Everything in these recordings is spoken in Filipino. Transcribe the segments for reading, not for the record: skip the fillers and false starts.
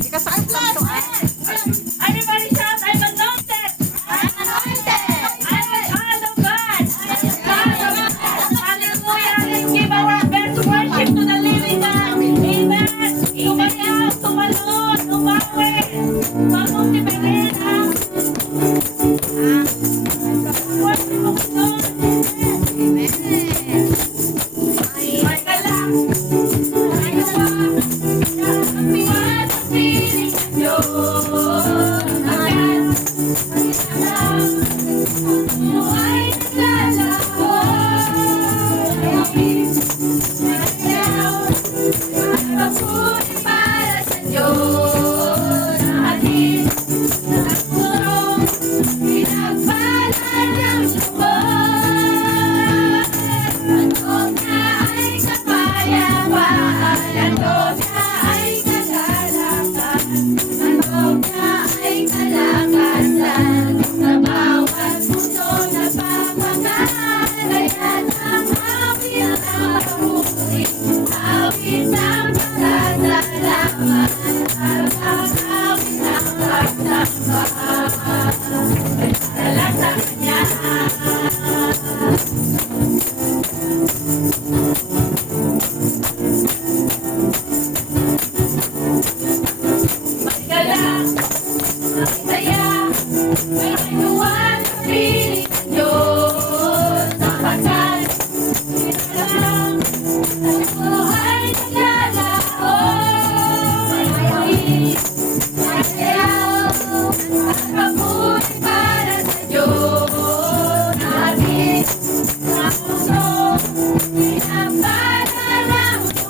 Ikasakit lang to ah. Everybody shout, I'm anointed. I'm anointed. I'm a child of God. Hallelujah. Let's give our best worship to the living God. Amen. Tumayaw, tumalon, tumawi. Mamuti pa rin ang worship mo ko doon. Amen. May galang. Tayo ba? Nakakapiwan ang piling ng Diyos. Agad. Magandang. Ano ay naglalaho. Ayawin. Nagayaw. Magpapuri para sa Diyos. Atin. Nakapurong. Pinagpala ng Diyos. Andog na ay kapayapaan. Andog na ay kagalakan. Andog na ay kalakasan. Sa bawat puso na pamagaan. Kaya't ang awit ang pamuri. Awit ng pasasalamat. At ang awit ng pagsambahan. Ay para sa Kanya. Magalang, masaya, may kinuwan ang piling ng Diyos. Sapagkat, sinalang, sa buhay naglalaho. Ayawin, masayaw, at papuri para sa Diyos. Natin, sa puso, pinapala ng Diyos.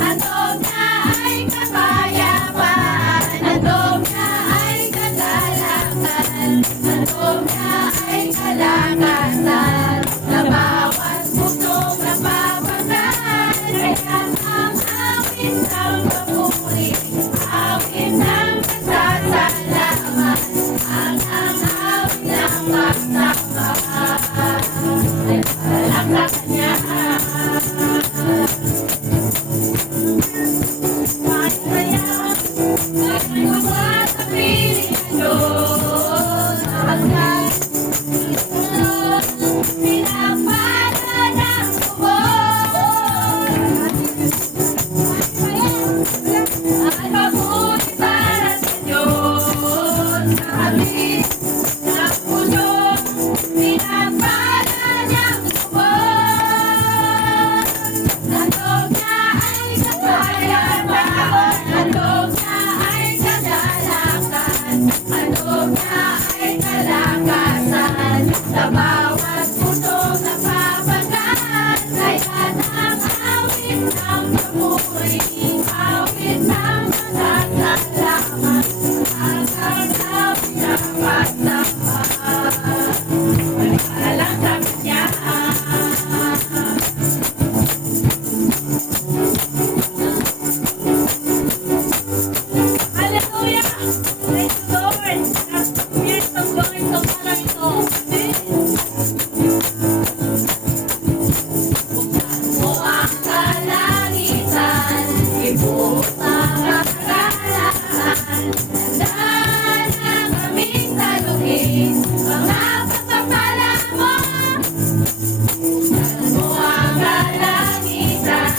Andog na ay kapayapaan. Andog na ay kagalakan. Andog na ay kalakasan. Sa bawat pusong napapagaan. Kaya't ang awit ng papuri. Awit ng pasasalamat. Ang awit ng pagsambahan. Ay para sa Kanya. Masaya, may kinuwan ang piling ng Diyos. Sapagkat, pinapala ng Diyos. At mabuti para sa Diyos. Kami, sa puso, pinapala ng Diyos. Andog na ay kapayapaan. Andog na ay kagalakan. Andog na ay kalakasan. Sa bawat puso na papagaan. Kaya't ang awit ng papuri. Awit ng pasasalamat. Ang awit ng pagsambahan. Ay para lang sa Kanya. Hallelujah! Praise the Lord! Spirit of God, ito pala ito. Amen. Buksan mo ang kalangitan, ibuhos ang kagalakan. Tandaan na kaming saluhin, mga pagpapala mo. Buksan mo ang kalangitan,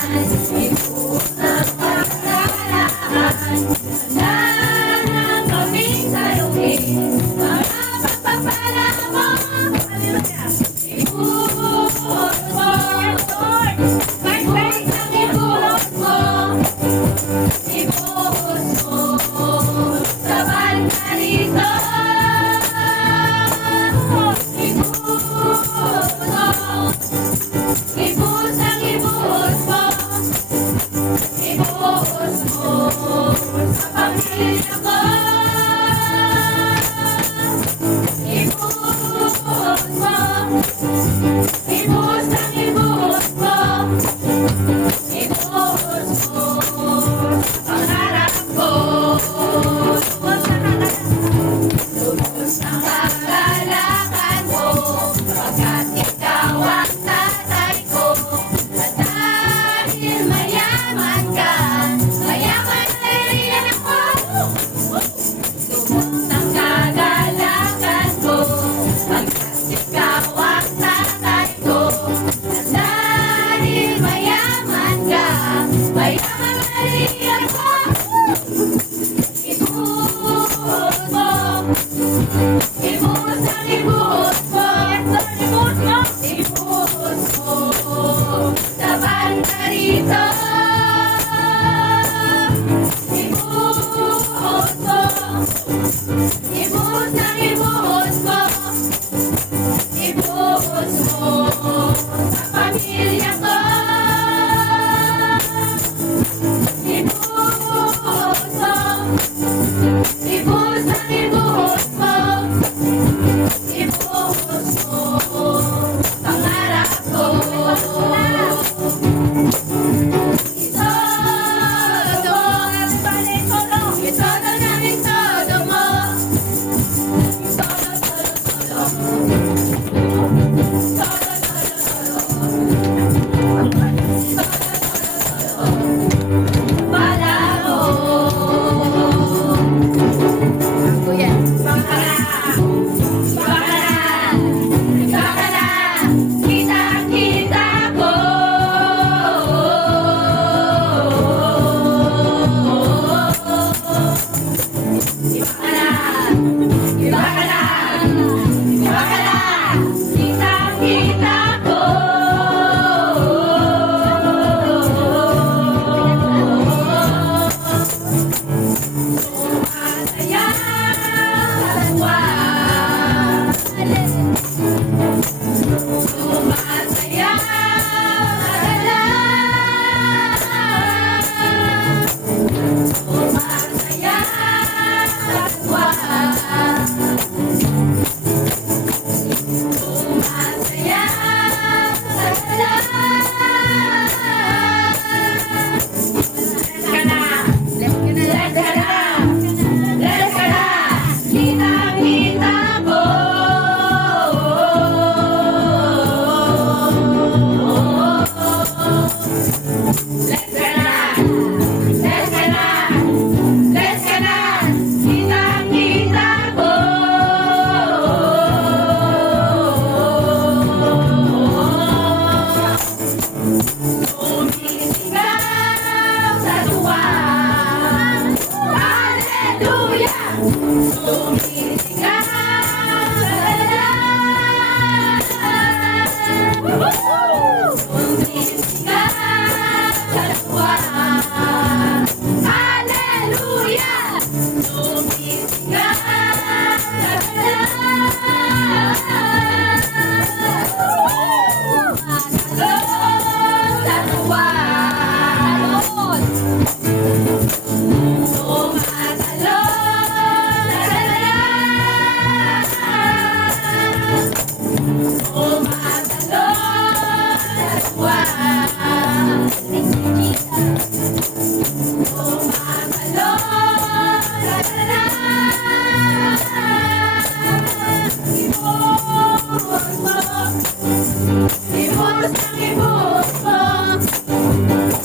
ibuhos ang kagalakan. Tandaan na kaming saluhin, mga pagpapala mo. Hallelujah! Ibuhos mo, yes Lord! By faith ang ibuhos mo. Ibuhos mo sa balkanito. Ibuhos mo. Ibuhos ang ibuhos mo. Ibuhos mo sa pamilya ko. Ibuhos mo. Ibuhos ang ibuhos mo. Ibuhos mo sa pangarap ko. Lubos ang kagalakan mo. Pagkat ikaw ang tatay ko. At dahil mayaman ka, kaya pamilya ko. Ibuhos mo. Ibuhos ang ibuhos mo. Ibuhos mo. Ibuhos mo. Sa banda rito. Ibuhos mo. Ibuhos ang ibuhos mo. Ibuhos mo. Sa pamilya ko. Ibuhos mo. Ibuhos ang ibuhos mo. Ibuhos mo. Pangarap ko. Itodo. Itodo namin todo mo. Todo, todo, todo. Todo, todo, todo. Para mo. Kuya. Baka na, kita-kita ko. Baka na, kita-kita ko. Sumasaya kapwa. Sumasaya sumasaya kapwa. Sumasaya Left ka na. Let's go na! Kita-kita ko. Let's go na! Kita-kita ko. Sumisigaw sa tuwa. Hallelujah! Sumisigaw sa sumisigaw sa tuwa. Hallelujah! Sumisigaw sa tuwa.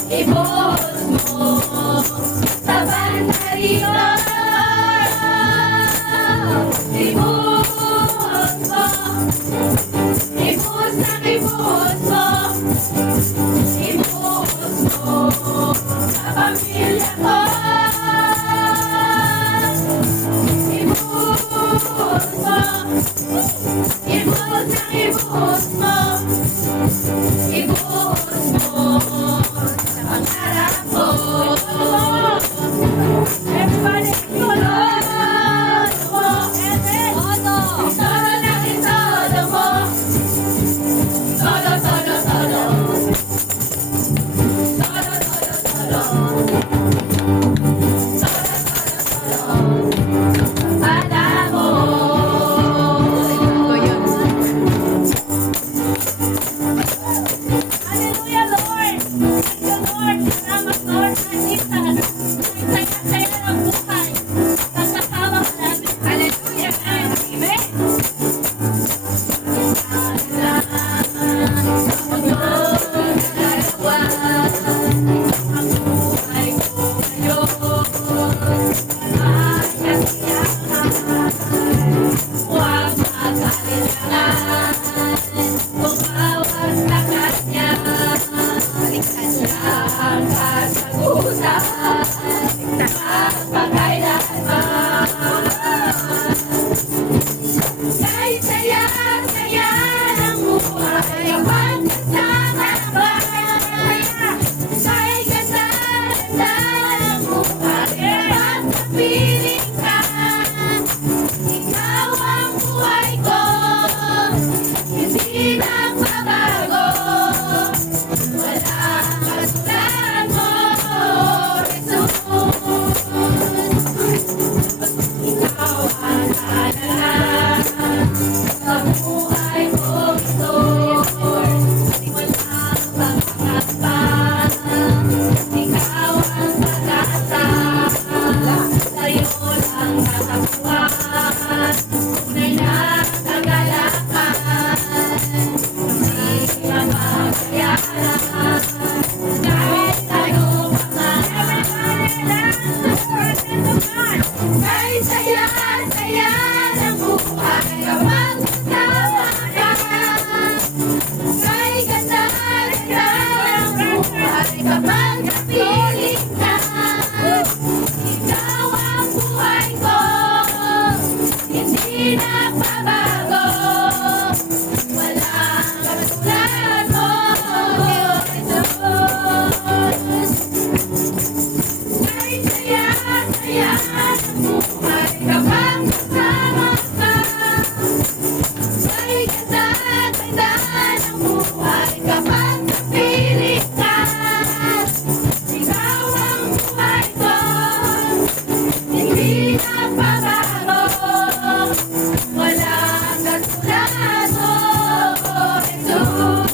Ibuhos mo sa banda rito. Ibuhos mo. Ibuhos ang ibuhos mo. Ibuhos mo sa pamilya ko. Ibuhos mo. Ibuhos ang ibuhos mo. Ibuhos mo sa pangarap ko. Everybody, todo mo. Todo namin todo mo. Todo, todo, todo. Todo, todo, todo. Todo, todo, todo. Para mo. Kuya. Hallelujah, Lord! Thank you, Lord! Salamat, Lord! Jesus! Saya-saya ng buhay. Pagkasama ka namin. Hallelujah! Amen! Ang buhay ko ngayon. pagkailanman. Kahit saya-saya ng buhay, kapag kasama ka, kahit ganda-ganda ng buhay, kapag kapiling ka, ikaw ang buhay ko, hindi nagbabago. Walang katulad mo, Jesus. Ikaw ang halalan sa buhay ko, Lord. Walang pagkakaba, ikaw ang pag-asa. Sa'yo lang nakakuha, tunay na kagalakan. Hindi ka magayaran, kahit ano pa man. Kahit saya-saya ng buhay, kapag kasama ka. Kahit ganda-ganda ng buhay, kapag napiling ka. Ikaw ang buhay ko, hindi nagbabago. Walang katulad mo, Jesus. Kahit saya-saya ng buhay, kapag kasama ka. Kahit ganda-ganda ng buhay, kapag napiling ka. Ikaw ang buhay ko, hindi nagbabago. Walang katulad mo, Jesus.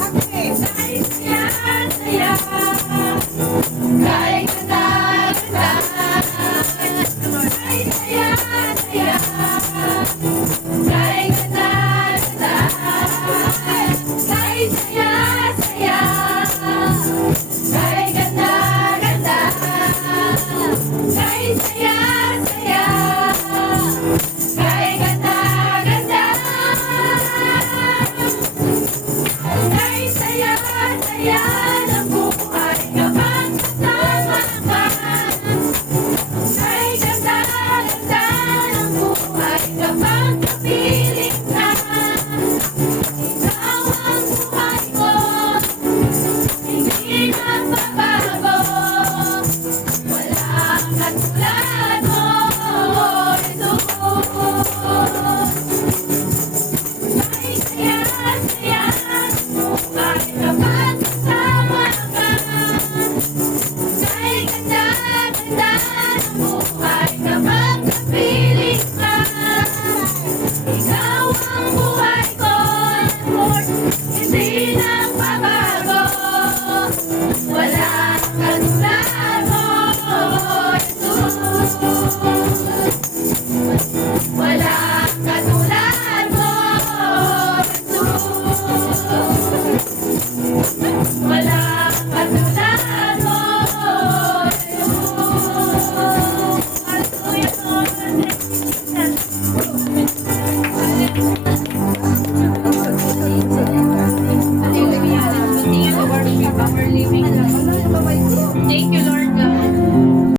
Kahit saya-saya, kahit ganda-ganda, kahit saya-saya, kahit ganda-ganda, kahit saya-saya, kahit ganda-ganda, kahit saya-saya, kahit ganda-ganda. Kahit saya-saya ng buhay, kapag kasama ka. Kahit ganda-ganda ng buhay, kapag napiling ka. Ikaw ang buhay ko, hindi nagbabago. Walang katulad mo, Jesus. Kahit saya-saya ng buhay, kapag kasama ka. Kahit ganda-ganda ng buhay, kapag napiling ka. Ikaw ang buhay ko, Lord, hindi nagbabago. Walang katulad mo, Jesus. Walang katulad mo, Jesus. Walang katulad mo, Jesus. Hallelujah. Thank you,